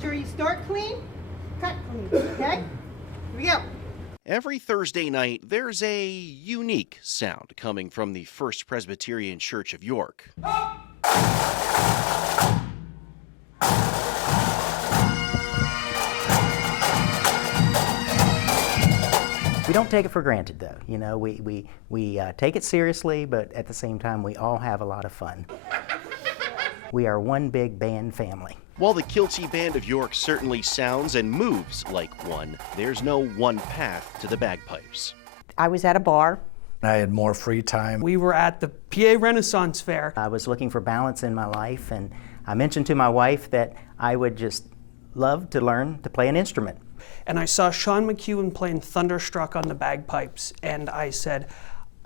sure you start clean, cut clean, okay? Here we go. Every Thursday night, there's a unique sound coming from the First Presbyterian Church of York. We don't take it for granted, though. You know, we take it seriously, but at the same time, we all have a lot of fun. We are one big band family. While the Kiltie Band of York certainly sounds and moves like one, there's no one path to the bagpipes. I was at a bar. I had more free time. We were at the PA Renaissance Fair. I was looking for balance in my life, and I mentioned to my wife that I would just love to learn to play an instrument. And I saw Sean McEwen playing Thunderstruck on the bagpipes, and I said,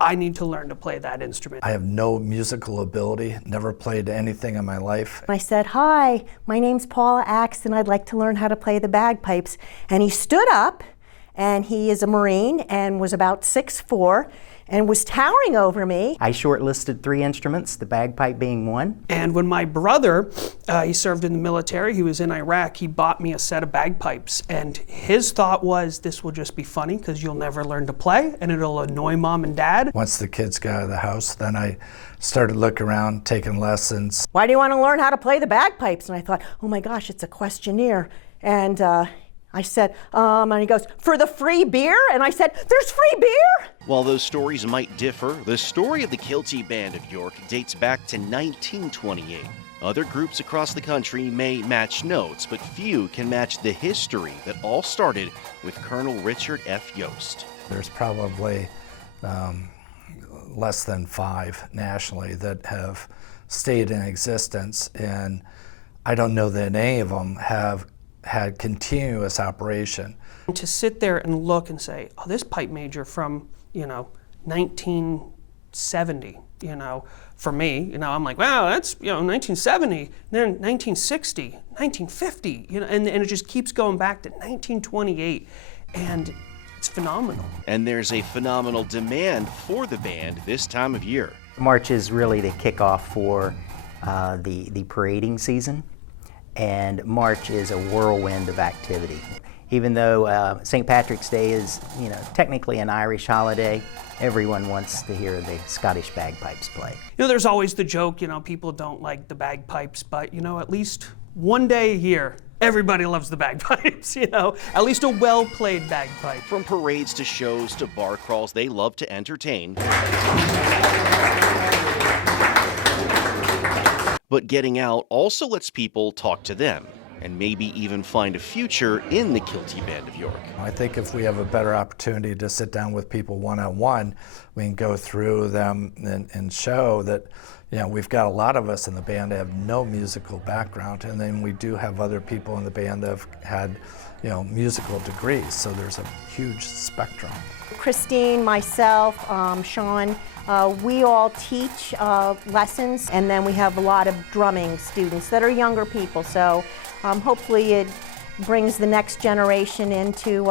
I need to learn to play that instrument. I have no musical ability, never played anything in my life. I said, hi, my name's Paula Axe, and I'd like to learn how to play the bagpipes. And he stood up, and he is a Marine and was about 6'4", and was towering over me. I shortlisted 3 instruments, the bagpipe being one. And when my brother, he served in the military, he was in Iraq, he bought me a set of bagpipes. And his thought was, this will just be funny because you'll never learn to play and it'll annoy mom and dad. Once the kids got out of the house, then I started looking around, taking lessons. Why do you want to learn how to play the bagpipes? And I thought, oh my gosh, it's a questionnaire. And I said, and he goes, for the free beer? And I said, there's free beer? While those stories might differ, the story of the Kiltie Band of York dates back to 1928. Other groups across the country may match notes, but few can match the history that all started with Colonel Richard F. Yost. There's probably less than 5 nationally that have stayed in existence, and I don't know that any of them have had continuous operation. To sit there and look and say, oh, this pipe major from, 1970, for me, I'm like, wow, that's, 1970, then 1960, 1950, and it just keeps going back to 1928, and it's phenomenal. And there's a phenomenal demand for the band this time of year. March is really the kickoff for the parading season. And March is a whirlwind of activity. Even though St. Patrick's Day is, technically an Irish holiday, everyone wants to hear the Scottish bagpipes play. There's always the joke, people don't like the bagpipes, but, at least one day a year, everybody loves the bagpipes, at least a well-played bagpipe. From parades to shows to bar crawls, they love to entertain. But getting out also lets people talk to them and maybe even find a future in the Kiltie Band of York. I think if we have a better opportunity to sit down with people one-on-one, we can go through them and show that we've got a lot of us in the band that have no musical background, and then we do have other people in the band that have had musical degrees, so there's a huge spectrum. Christine, myself, Sean, we all teach lessons, and then we have a lot of drumming students that are younger people, so hopefully it brings the next generation into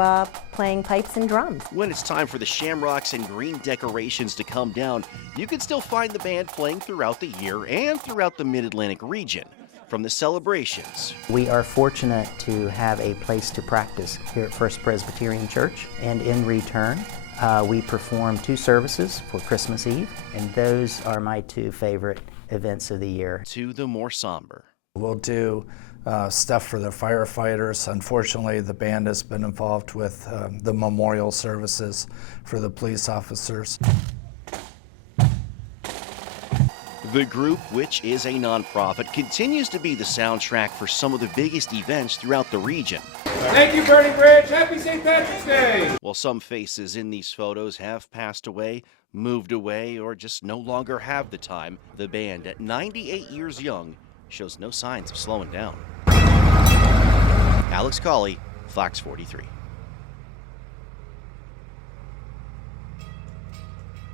playing pipes and drums. When it's time for the shamrocks and green decorations to come down, you can still find the band playing throughout the year and throughout the Mid-Atlantic region. From the celebrations. We are fortunate to have a place to practice here at First Presbyterian Church, and in return, we perform 2 services for Christmas Eve, and those are my 2 favorite events of the year. To the more somber. We'll do stuff for the firefighters. Unfortunately, the band has been involved with the memorial services for the police officers. The group, which is a nonprofit, continues to be the soundtrack for some of the biggest events throughout the region. Thank you, Burning Bridge. Happy St. Patrick's Day! While some faces in these photos have passed away, moved away, or just no longer have the time, the band, at 98 years young, shows no signs of slowing down. Alex Colley, Fox 43.